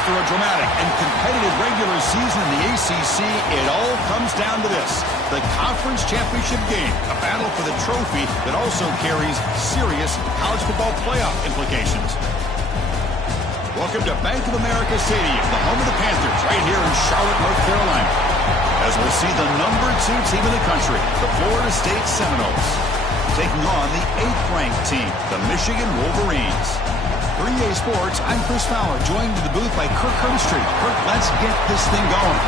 After a dramatic and competitive regular season in the ACC, it all comes down to this: the conference championship game, a battle for the trophy that also carries serious college football playoff implications. Welcome to Bank of America Stadium, the home of the Panthers, right here in Charlotte, North Carolina, as we'll see the #2 team in the country, the Florida State Seminoles, taking on the 8th-ranked team, the Michigan Wolverines. For EA Sports, I'm Chris Fowler, joined in the booth by Kirk Herbstreit. Kirk, let's get this thing going.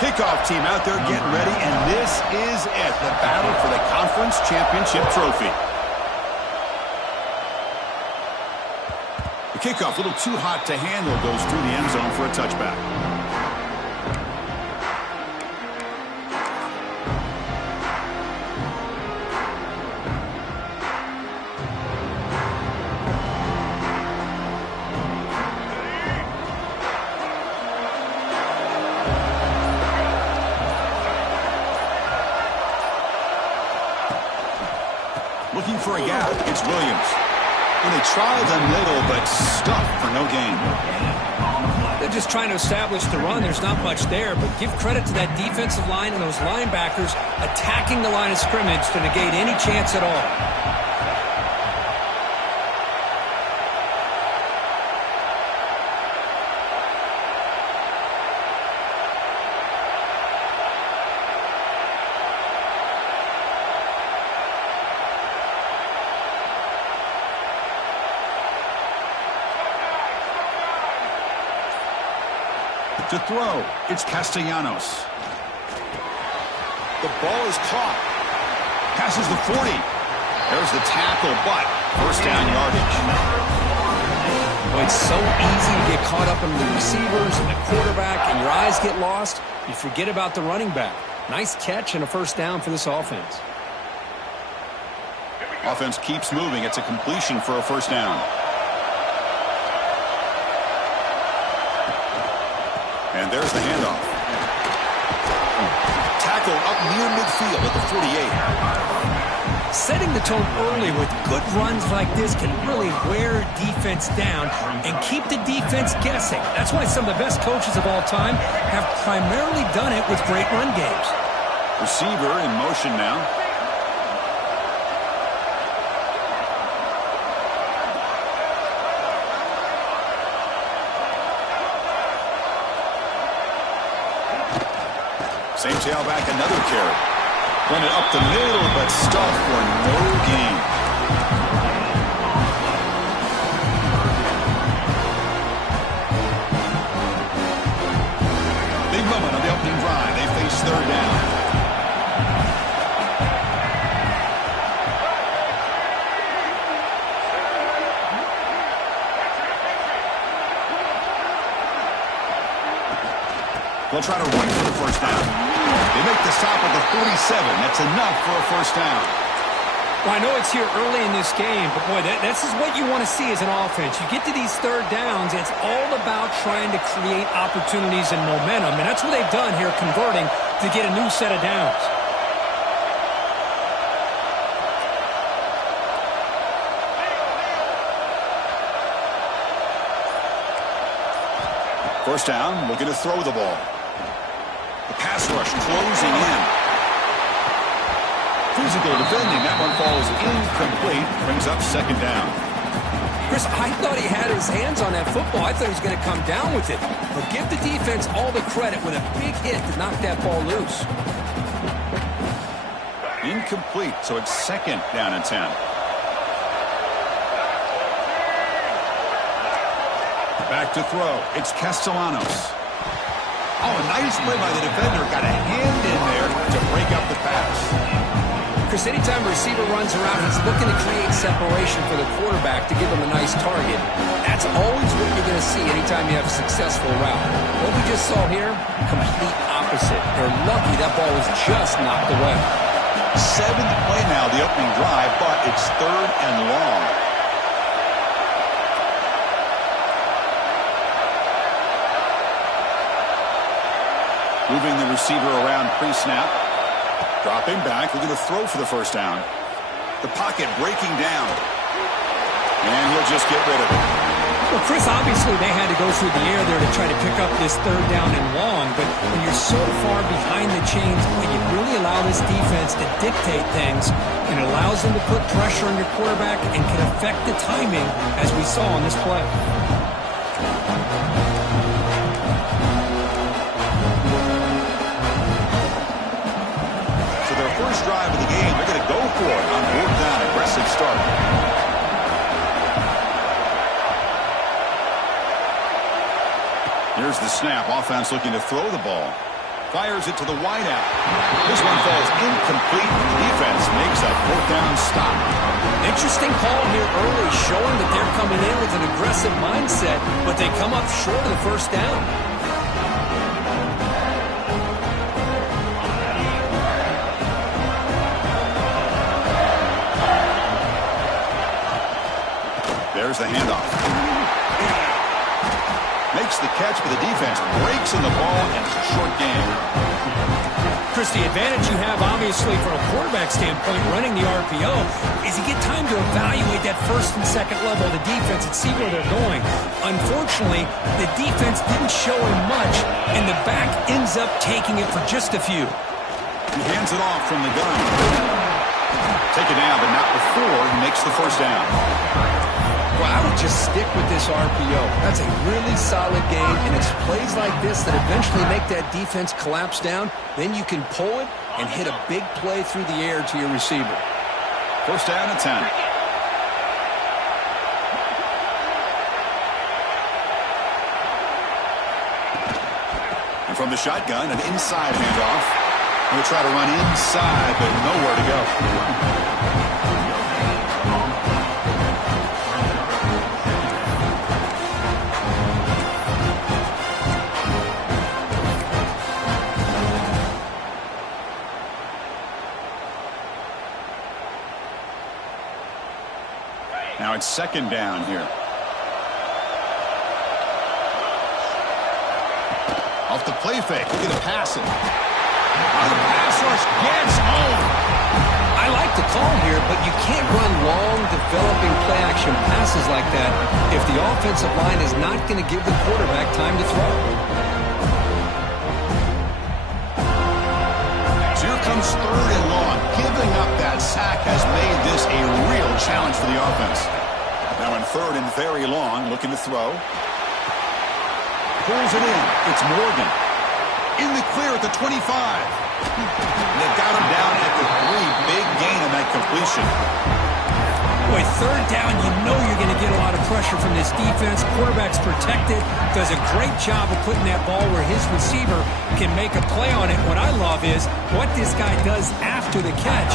Kickoff team out there getting ready, and this is it, the battle for the conference championship trophy. The kickoff, a little too hot to handle, goes through the end zone for a touchback. Looking for a gap, it's Williams. And they tried the middle, but stuffed for no gain. They're just trying to establish the run. There's not much there, but give credit to that defensive line and those linebackers attacking the line of scrimmage to negate any chance at all. To throw, it's Castellanos. The ball is caught. Passes the 40. There's the tackle, but first down yardage. Well, it's so easy to get caught up in the receivers and the quarterback, and your eyes get lost. You forget about the running back. Nice catch and a first down for this offense. Offense keeps moving. It's a completion for a first down. And there's the handoff. Tackle up near midfield at the 48. Setting the tone early with good runs like this can really wear defense down and keep the defense guessing. That's why some of the best coaches of all time have primarily done it with great run games. Receiver in motion now. Same tailback, another carry. Run it up the middle, but stuffed for no gain. Big moment on the opening drive. They face third down. They'll try to run for the first down. They make the stop at the 47. That's enough for a first down. Well, I know it's here early in this game, but boy, this is what you want to see as an offense. You get to these third downs, and it's all about trying to create opportunities and momentum, and that's what they've done here, converting to get a new set of downs. First down, looking to throw the ball. The pass rush closing in. Physical defending. That one falls incomplete. Brings up second down. Chris, I thought he had his hands on that football. I thought he was going to come down with it. But give the defense all the credit with a big hit to knock that ball loose. Incomplete, so it's second down and 10. Back to throw. It's Castellanos. Oh, a nice play by the defender. Got a hand in there to break up the pass. Chris, anytime a receiver runs around, he's looking to create separation for the quarterback to give him a nice target. That's always what you're going to see anytime you have a successful route. What we just saw here, complete opposite. They're lucky that ball was just knocked away. 7th play now, the opening drive, but it's 3rd and long. Moving the receiver around pre-snap. Dropping back, looking to throw for the first down. The pocket breaking down. And he'll just get rid of it. Well, Chris, obviously they had to go through the air there to try to pick up this 3rd down and long, but when you're so far behind the chains, when you really allow this defense to dictate things, and it allows them to put pressure on your quarterback and can affect the timing, as we saw on this play. Drive of the game. They're going to go for it on 4th down. Aggressive start. Here's the snap. Offense looking to throw the ball. Fires it to the wideout. This one falls incomplete. The defense makes a 4th down stop. Interesting call here early, showing that they're coming in with an aggressive mindset, but they come up short of the 1st down. There's the handoff. Makes the catch, but the defense breaks in the ball, and it's a short game. Chris, the advantage you have, obviously, from a quarterback standpoint, running the RPO, is you get time to evaluate that 1st and 2nd level of the defense and see where they're going. Unfortunately, the defense didn't show him much, and the back ends up taking it for just a few. He hands it off from the gun. Take it down, but not before he makes the 1st down. Well, I would just stick with this RPO. That's a really solid game, and it's plays like this that eventually make that defense collapse down. Then you can pull it and hit a big play through the air to your receiver. 1st down and 10. And from the shotgun, an inside handoff. He'll try to run inside, but nowhere to go. Now it's 2nd down here. Off the play fake. Look at the passing. The pass rush gets home. I like the call here, but you can't run long, developing play-action passes like that if the offensive line is not going to give the quarterback time to throw. So here comes 3rd and long. Giving up that sack has made this a real challenge for the offense. Now in 3rd and very long, looking to throw. Pulls it in. It's Morgan. In the clear at the 25. They've got him down at the 3. Big gain on that completion. Boy, 3rd down, you know you're going to get a lot of pressure from this defense. Quarterback's protected. Does a great job of putting that ball where his receiver can make a play on it. What I love is what this guy does after the catch,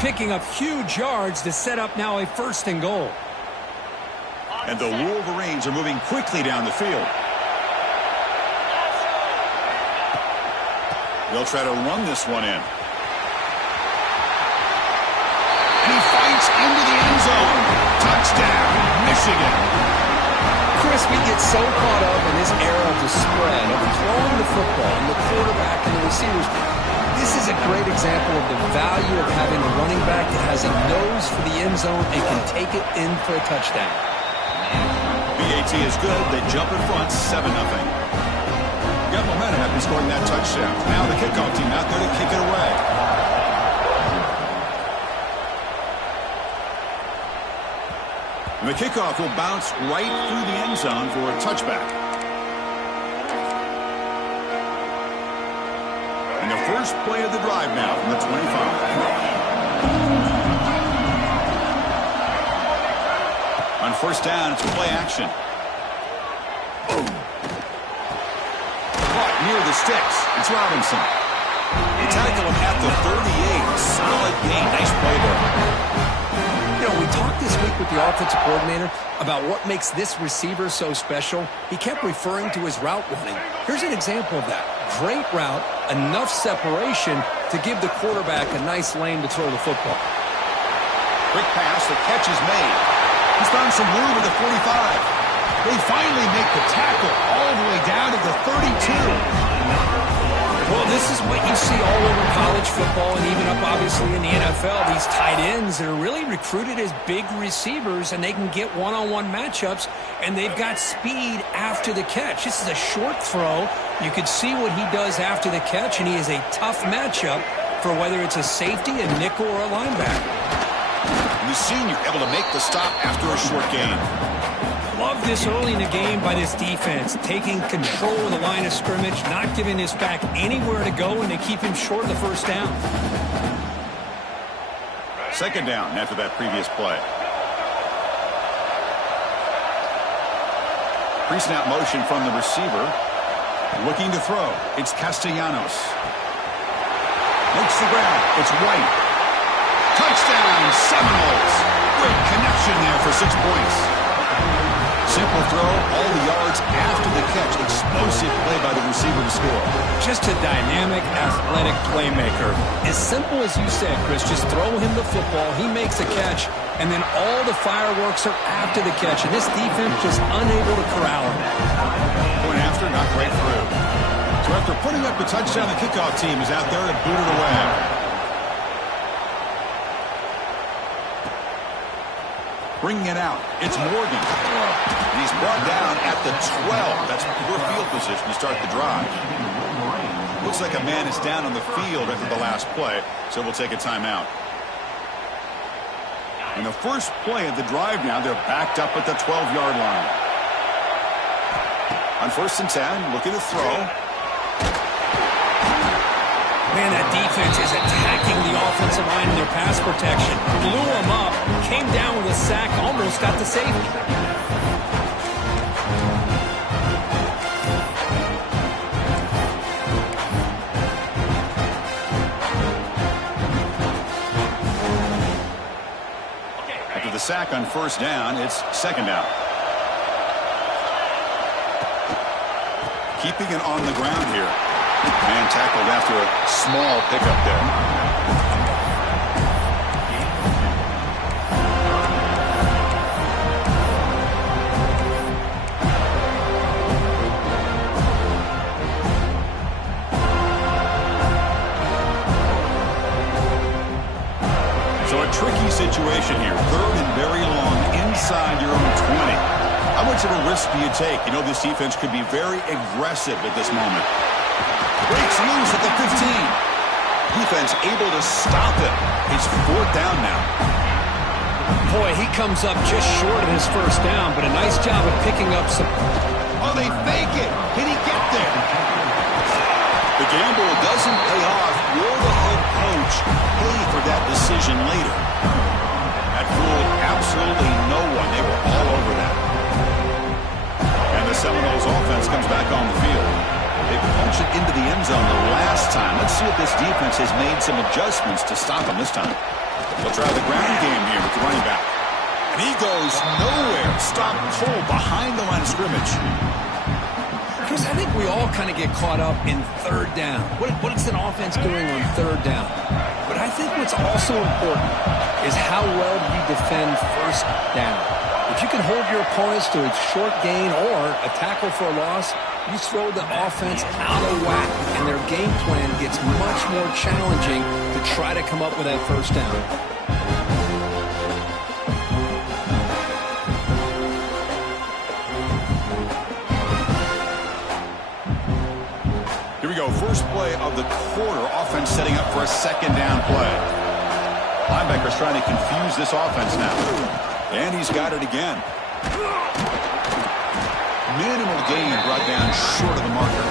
picking up huge yards to set up now a 1st and goal. And the Wolverines are moving quickly down the field. They'll try to run this one in. And he fights into the end zone. Touchdown, Michigan. Chris, we get so caught up in this era of the spread, of throwing the football, and the quarterback and the receivers. This is a great example of the value of having a running back that has a nose for the end zone and can take it in for a touchdown. BAT is good. They jump in front, 7-0. Got momentum after scoring that touchdown. Now the kickoff team out there to kick it away. And the kickoff will bounce right through the end zone for a touchback. And the first play of the drive now from the 25. On 1st down, it's play action. Caught near the sticks. It's Robinson. It tackle him at the 38. Solid gain. Nice play there. You know, we talked this week with the offensive coordinator about what makes this receiver so special. He kept referring to his route running. Here's an example of that. Great route, enough separation to give the quarterback a nice lane to throw the football. Quick pass, the catch is made. He's found some room at the 45. They finally make the tackle all the way down to the 32. Well, this is what you see all over college football and even up, obviously, in the NFL. These tight ends that are really recruited as big receivers, and they can get one-on-one matchups, and they've got speed after the catch. This is a short throw. You could see what he does after the catch, and he is a tough matchup for whether it's a safety, a nickel, or a linebacker. The senior able to make the stop after a short gain. Love this early in the game by this defense, taking control of the line of scrimmage, not giving this back anywhere to go, and they keep him short of the first down. Second down after that previous play. Pre-snap motion from the receiver. Looking to throw. It's Castellanos. Makes the grab. It's White. Touchdown, Seminoles. Great connection there for 6 points. Simple throw, all the yards after the catch. Explosive play by the receiver to score. Just a dynamic, athletic playmaker. As simple as you said, Chris, just throw him the football, he makes a catch, and then all the fireworks are after the catch. And this defense just unable to corral him. Point after, not quite through. So after putting up the touchdown, the kickoff team is out there to boot it away. Bringing it out, it's Morgan. He's brought down at the 12. That's poor field position to start the drive. Looks like a man is down on the field after the last play, so we'll take a timeout. In the first play of the drive now, they're backed up at the 12-yard line. On 1st and 10, looking to throw. Man, that defense is attacking the offensive line in their pass protection. Blew them up, came down with a sack, almost got the safety. After the sack on 1st down, it's 2nd down. Keeping it on the ground here. Man tackled after a small pickup there. So a tricky situation here. 3rd and very long inside your own 20. How much of a risk do you take? You know this defense could be very aggressive at this moment. Breaks loose at the 15. Defense able to stop it. It's 4th down now. Boy, he comes up just short of his first down, but a nice job of picking up some. Oh, they fake it. Can he get there? The gamble doesn't pay off. Will the head coach pay for that decision later? That fooled absolutely no one. They were all over that. And the Seminoles offense comes back on the field. They punched it into the end zone the last time. Let's see if this defense has made some adjustments to stop them this time. They'll try the ground game here with the running back. And he goes nowhere. Stop cold behind the line of scrimmage. Chris, I think we all kind of get caught up in 3rd down. What is an offense doing on 3rd down? But I think what's also important is how well do you defend 1st down. If you can hold your opponents to a short gain or a tackle for a loss, you throw the offense out of whack, and their game plan gets much more challenging to try to come up with that 1st down. Here we go. First play of the quarter. Offense setting up for a 2nd down play. Linebacker's trying to confuse this offense now. And he's got it again. Minimal gain brought down short of the marker.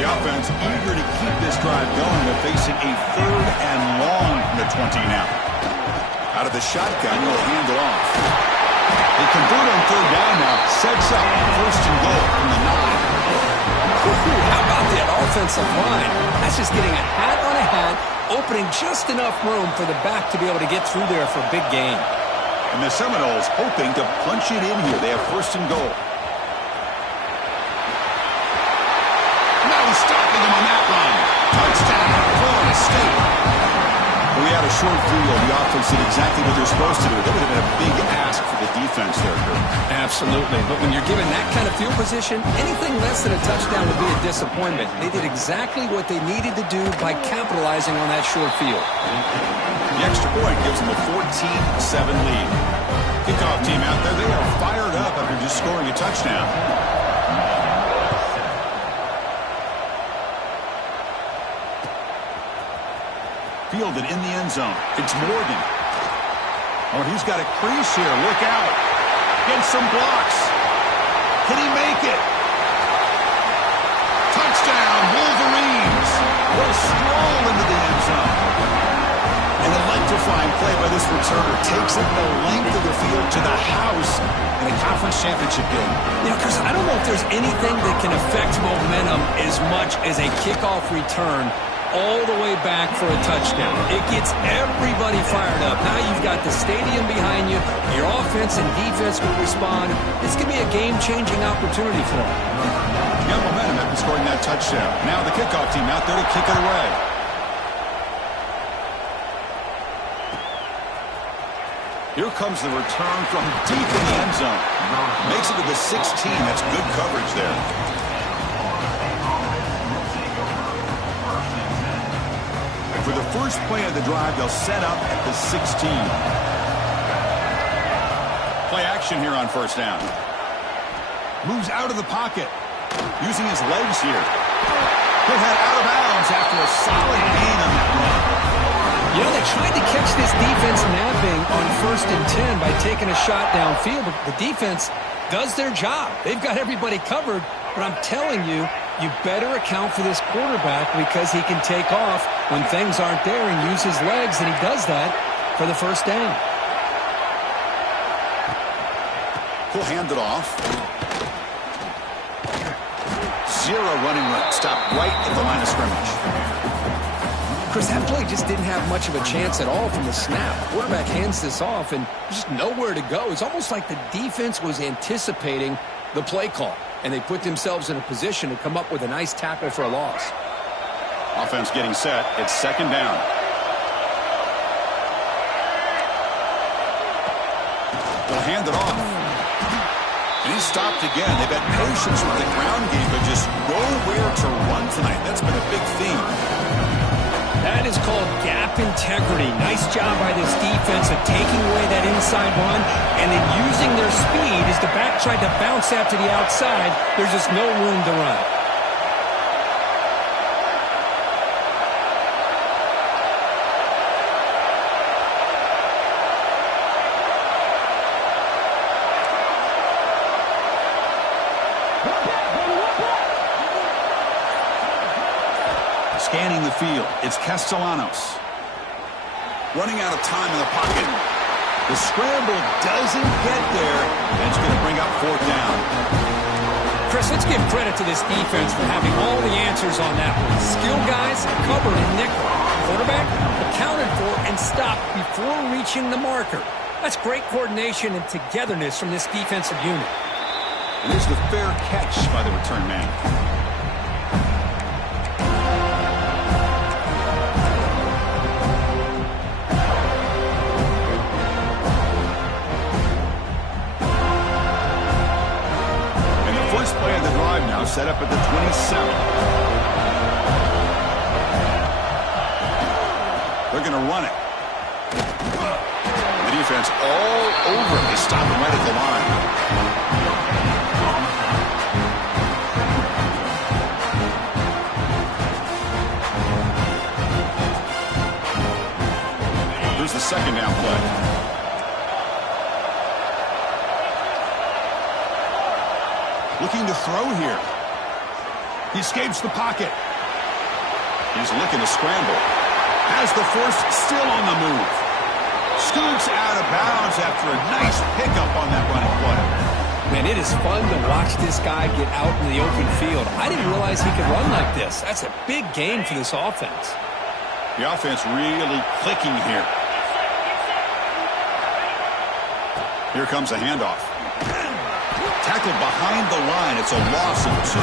The offense eager to keep this drive going. They're facing a 3rd and long from the 20 now. Out of the shotgun, he'll hand it off. They convert on third down now. Sets up first and goal from the 9. How about that offensive line? That's just getting a hat on a hat, opening just enough room for the back to be able to get through there for a big gain. And the Seminoles hoping to punch it in here. They have first and goal. Now he's stopping them on that run. Touchdown, Florida State. We had a short field. The offense did exactly what they're supposed to do. That would have been a big ask for the defense there, Kurt. Absolutely. But when you're given that kind of field position, anything less than a touchdown would be a disappointment. They did exactly what they needed to do by capitalizing on that short field. The extra point gives them a 14-7 lead. Kickoff team out there, they are fired up after just scoring a touchdown. Fielded in the end zone. It's Morgan. Oh, he's got a crease here. Look out. Gets some blocks. Can he make it? Touchdown, Wolverines. What a stroll into the end zone. An electrifying play by this returner. Takes it the length of the field to the house in a conference championship game. You know, Chris, I don't know if there's anything that can affect momentum as much as a kickoff return all the way back for a touchdown. It gets everybody fired up. Now you've got the stadium behind you. Your offense and defense will respond. It's going to be a game-changing opportunity for them. You got momentum after scoring that touchdown. Now the kickoff team out there to kick it away. Here comes the return from deep in the end zone. Makes it to the 16. That's good coverage there. For the first play of the drive, they'll set up at the 16. Play action here on first down. Moves out of the pocket. Using his legs here. He'll head out of bounds after a solid gain on that run. You know, they tried to catch this defense napping on 1st and 10 by taking a shot downfield, but the defense does their job. They've got everybody covered, but I'm telling you, you better account for this quarterback because he can take off when things aren't there and use his legs, and he does that for the first down. He'll hand it off. Zero running room. Stopped right at the line of scrimmage. Chris, that play just didn't have much of a chance at all from the snap. The quarterback hands this off, and just nowhere to go. It's almost like the defense was anticipating the play call, and they put themselves in a position to come up with a nice tackle for a loss. Offense getting set. It's second down. They'll hand it off. And he's stopped again. They've had patience with the ground game, but just nowhere to run tonight. That's been a big theme. That is called gap integrity. Nice job by this defense of taking away that inside run and then using their speed as the back tried to bounce that to the outside. There's just no room to run. Scanning the field, it's Castellanos. Running out of time in the pocket. The scramble doesn't get there. That's going to bring up fourth down. Chris, let's give credit to this defense for having all the answers on that one. Skill guys covered in nickel. Quarterback accounted for and stopped before reaching the marker. That's great coordination and togetherness from this defensive unit. And here's the fair catch by the return man. Play of the drive now set up at the 27. They're going to run it. The defense all over him. They stop him right at the line. Here's the second down play. Looking to throw here. He escapes the pocket. He's looking to scramble. Has the force still on the move. Scoops out of bounds after a nice pickup on that running play. Man, it is fun to watch this guy get out in the open field. I didn't realize he could run like this. That's a big gain for this offense. The offense really clicking here. Here comes a handoff. Tackled behind the line. It's a loss of 2.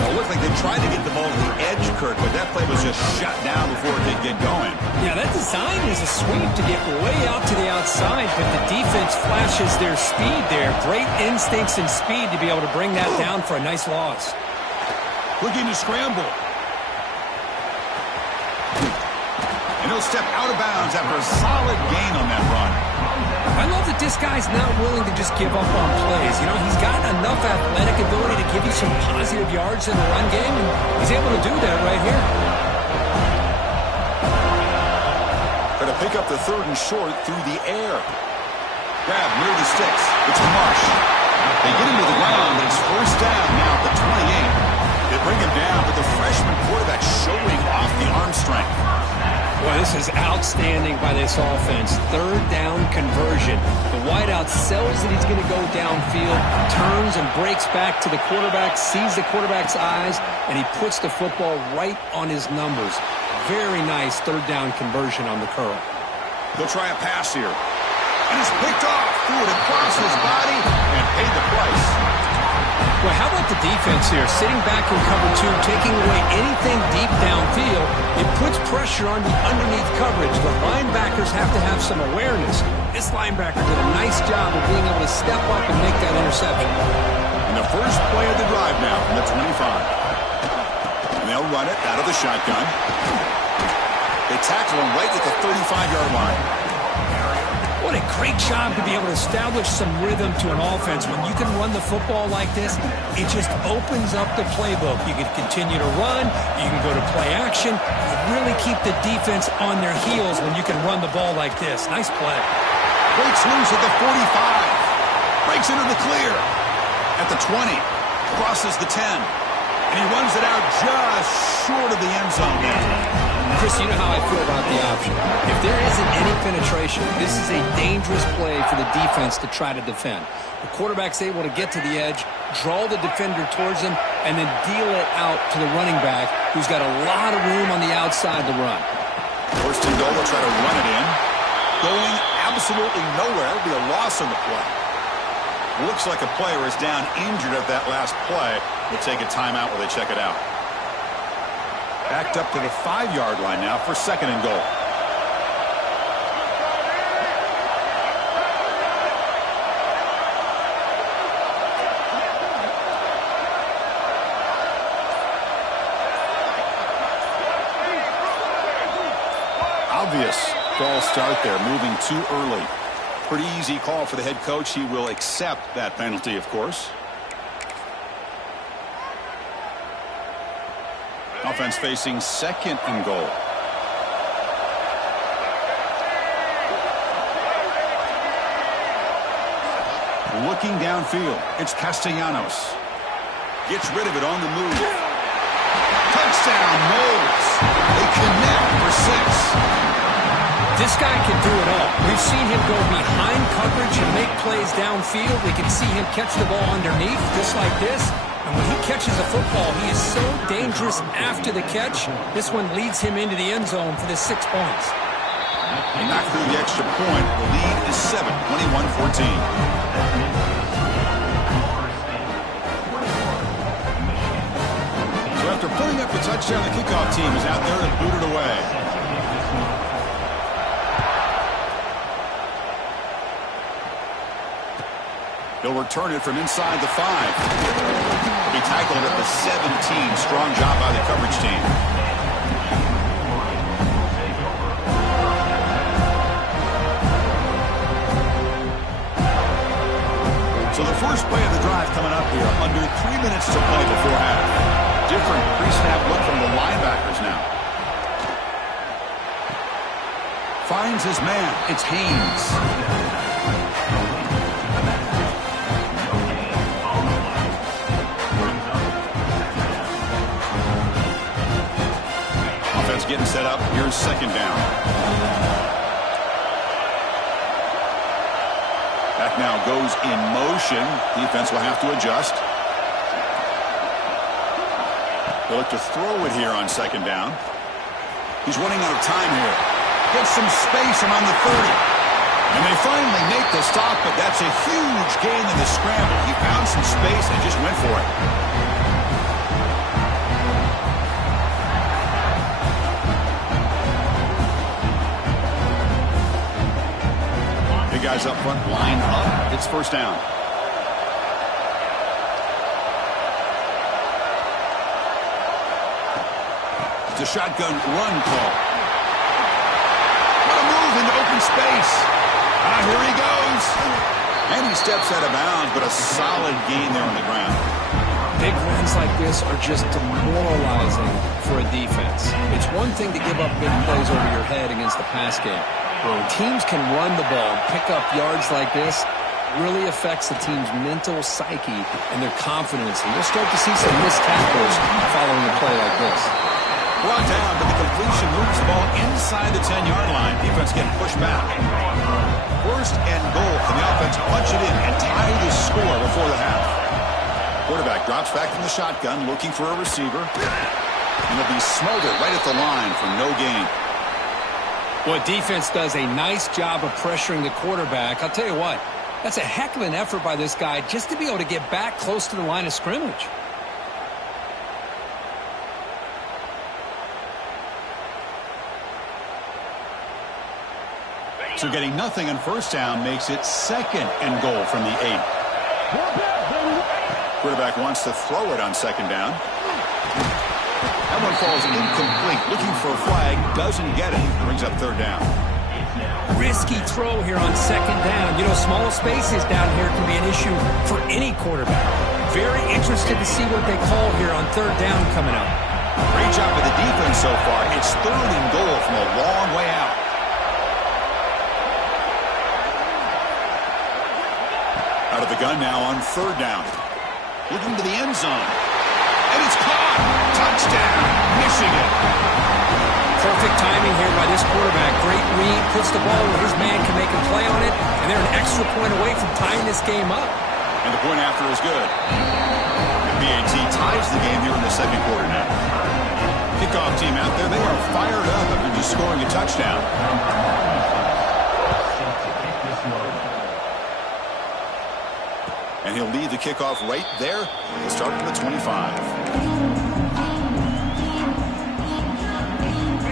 Well, it looked like they tried to get the ball to the edge, Kirk, but that play was just shut down before it could get going. Yeah, that design is a sweep to get way out to the outside, but the defense flashes their speed there. Great instincts and speed to be able to bring that down for a nice loss. Looking to scramble. And he'll step out of bounds after a solid gain on that run. I love that this guy's not willing to just give up on plays. You know, he's got enough athletic ability to give you some positive yards in the run game, and he's able to do that right here. Going to pick up the 3rd and short through the air. Grab near the sticks. It's Marsh. They get him to the ground, but it's 1st down now at the 28. They bring him down, but the freshman quarterback showing off the arm strength. Boy, this is outstanding by this offense. 3rd down conversion. The wideout sells that he's going to go downfield, turns and breaks back to the quarterback, sees the quarterback's eyes, and he puts the football right on his numbers. Very nice 3rd down conversion on the curl. They'll try a pass here. And it's picked off. Threw it across his body and paid the price. Well, how about the defense here? Sitting back in cover 2, taking away anything deep downfield. It puts pressure on the underneath coverage. The linebackers have to have some awareness. This linebacker did a nice job of being able to step up and make that interception. And the first play of the drive now from the 25. And they'll run it out of the shotgun. They tackle him right at the 35-yard line. What a great job to be able to establish some rhythm to an offense. When you can run the football like this, it just opens up the playbook. You can continue to run. You can go to play action. You really keep the defense on their heels when you can run the ball like this. Nice play. Breaks loose at the 45. Breaks into the clear. At the 20. Crosses the 10. And he runs it out just short of the end zone there. Chris, you know how I feel about the option. If there isn't any penetration, this is a dangerous play for the defense to try to defend. The quarterback's able to get to the edge, draw the defender towards him, and then deal it out to the running back, who's got a lot of room on the outside to run. 1st and goal, will try to run it in. Going absolutely nowhere. It'll be a loss on the play. Looks like a player is down injured at that last play. We'll take a timeout while they check it out. Backed up to the 5-yard line now for 2nd and goal. Obvious false start there, moving too early. Pretty easy call for the head coach. He will accept that penalty, of course. Offense facing 2nd and goal. Looking downfield, it's Castellanos. Gets rid of it on the move. Touchdown, Knowles. They connect for 6. This guy can do it all. We've seen him go behind coverage and make plays downfield. We can see him catch the ball underneath, just like this. And when he catches a football, he is so dangerous after the catch. This one leads him into the end zone for the 6 points. They knock through the extra point. The lead is 7, 21-14. So after putting up the touchdown, the kickoff team is out there to boot it away. They'll return it from inside the 5. He'll be tackled at the 17. Strong job by the coverage team. So the first play of the drive coming up here. Under 3 minutes to play before half. Different pre-snap look from the linebackers now. Finds his man. It's Haynes. Getting set up. Here's 2nd down. That now goes in motion. Defense will have to adjust. They'll look to throw it here on second down. He's running out of time here. Gets some space around the 30. And they finally make the stop, but that's a huge gain in the scramble. He found some space and just went for it. Big guys up front, line up. It's first down. It's a shotgun run call. What a move into open space. Here he goes. And he steps out of bounds, but a solid gain there on the ground. Big runs like this are just demoralizing for a defense. It's one thing to give up big plays over your head against the pass game. But when teams can run the ball and pick up yards like this, it really affects the team's mental psyche and their confidence. And you'll start to see some missed tackles following a play like this. Brought down, but the completion moves the ball inside the 10-yard line. Defense getting pushed back. First and goal for the offense. Punch it in and tie the score before the half. Quarterback drops back from the shotgun, looking for a receiver. And he'll be smothered right at the line for no gain. Well, defense does a nice job of pressuring the quarterback. I'll tell you what, that's a heck of an effort by this guy just to be able to get back close to the line of scrimmage. So getting nothing on first down makes it second and goal from the 8. Quarterback wants to throw it on second down. That one falls incomplete. Looking for a flag, doesn't get it. Brings up third down. Risky throw here on second down. You know, small spaces down here can be an issue for any quarterback. Very interested to see what they call here on third down coming up. Great job of the defense so far. It's third and goal from a long way out. Out of the gun now on third down. Looking to the end zone. And it's caught. Touchdown, Michigan. Perfect timing here by this quarterback. Great read, puts the ball where his man can make a play on it, and they're an extra point away from tying this game up. And the point after is good. The BAT ties the game here in the second quarter now. Kickoff team out there, they are fired up after just scoring a touchdown. And he'll lead the kickoff right there. He'll start from the 25.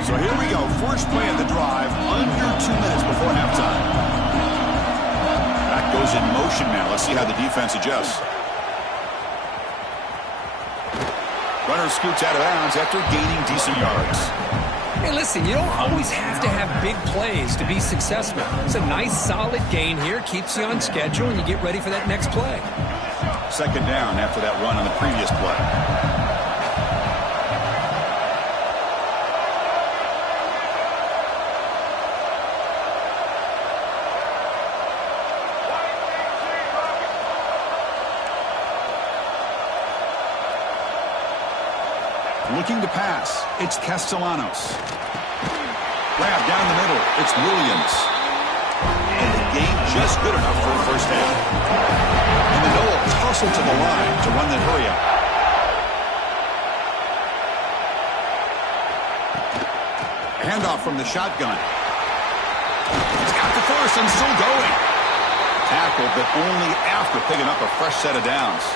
So here we go. First play of the drive, under 2 minutes before halftime. That goes in motion now. Let's see how the defense adjusts. Runner scoots out of bounds after gaining decent yards. Hey, listen, you don't always have to have big plays to be successful. It's a nice, solid gain here. Keeps you on schedule, and you get ready for that next play. Second down after that run on the previous play. Looking to pass, it's Castellanos. Grab down the middle, it's Williams. And the game just good enough for a first down. And the Noles hustle to the line to run the hurry up. Handoff from the shotgun. He's got the first and still going. Tackled, but only after picking up a fresh set of downs.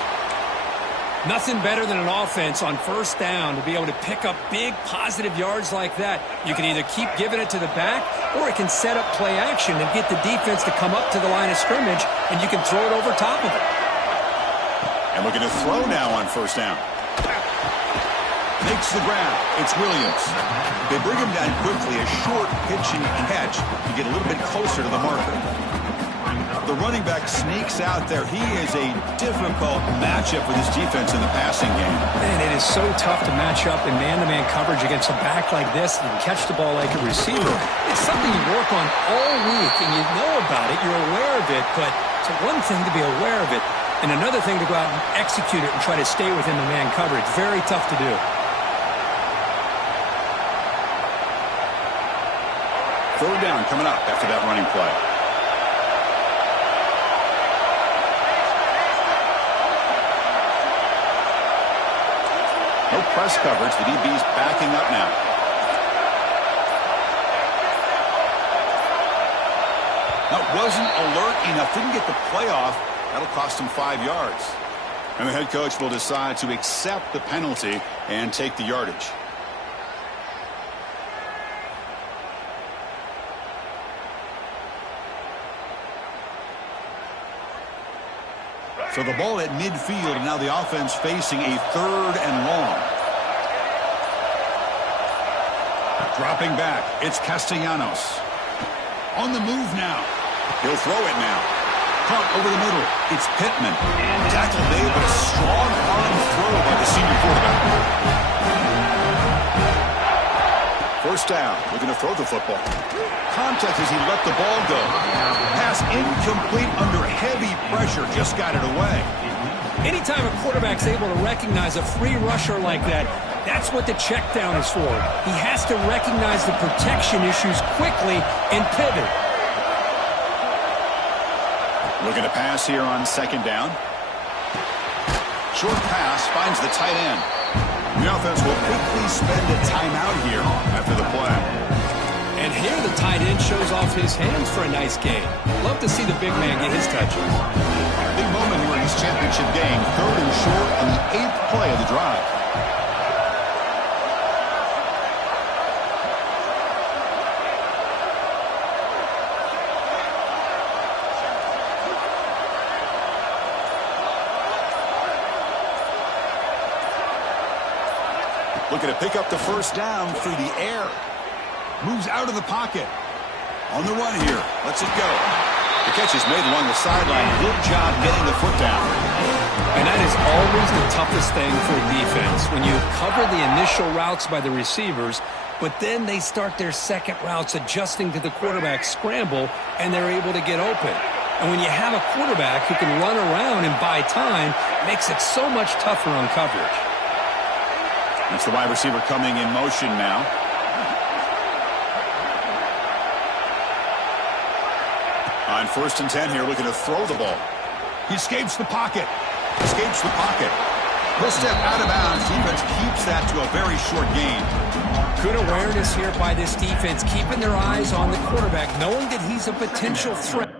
Nothing better than an offense on first down to be able to pick up big positive yards like that. You can either keep giving it to the back, or it can set up play action and get the defense to come up to the line of scrimmage, and you can throw it over top of it. And looking to throw now on first down. Makes the grab. It's Williams. They bring him down quickly, a short pitch and catch to get a little bit closer to the marker. The running back sneaks out there. He is a difficult matchup for this defense in the passing game. Man, it is so tough to match up in man-to-man coverage against a back like this and catch the ball like a receiver. It's something you work on all week, and you know about it. You're aware of it, but it's one thing to be aware of it, and another thing to go out and execute it and try to stay within the man coverage. Very tough to do. Third down coming up after that running play. press coverage. The DB's backing up now. That wasn't alert enough. Didn't get the play off. That'll cost him 5 yards. And the head coach will decide to accept the penalty and take the yardage. So the ball at midfield, and now the offense facing a 3rd and long. Dropping back, it's Castellanos. On the move now. He'll throw it now. Caught over the middle. It's Pittman. Tackle made, but a strong arm throw by the senior quarterback. First down, looking to throw the football. Contact as he let the ball go. Pass incomplete under heavy pressure. Just got it away. Anytime a quarterback's able to recognize a free rusher like that, that's what the check down is for. He has to recognize the protection issues quickly and pivot. Looking to pass here on 2nd down. Short pass finds the tight end. The offense will quickly spend a timeout here after the play. And here the tight end shows off his hands for a nice gain. Love to see the big man get his touches. Big moment here in this championship game. 3rd and short on the 8th play of the drive. Looking to pick up the first down through the air. Moves out of the pocket. On the run here. Lets it go. The catch is made along the sideline. Good job getting the foot down. And that is always the toughest thing for a defense. When you cover the initial routes by the receivers, but then they start their second routes adjusting to the quarterback scramble, and they're able to get open. And when you have a quarterback who can run around and buy time, it makes it so much tougher on coverage. That's the wide receiver coming in motion now. On 1st and 10 here, looking to throw the ball. He escapes the pocket. Escapes the pocket. He'll step out of bounds. Defense keeps that to a very short gain. Good awareness here by this defense, keeping their eyes on the quarterback, knowing that he's a potential threat.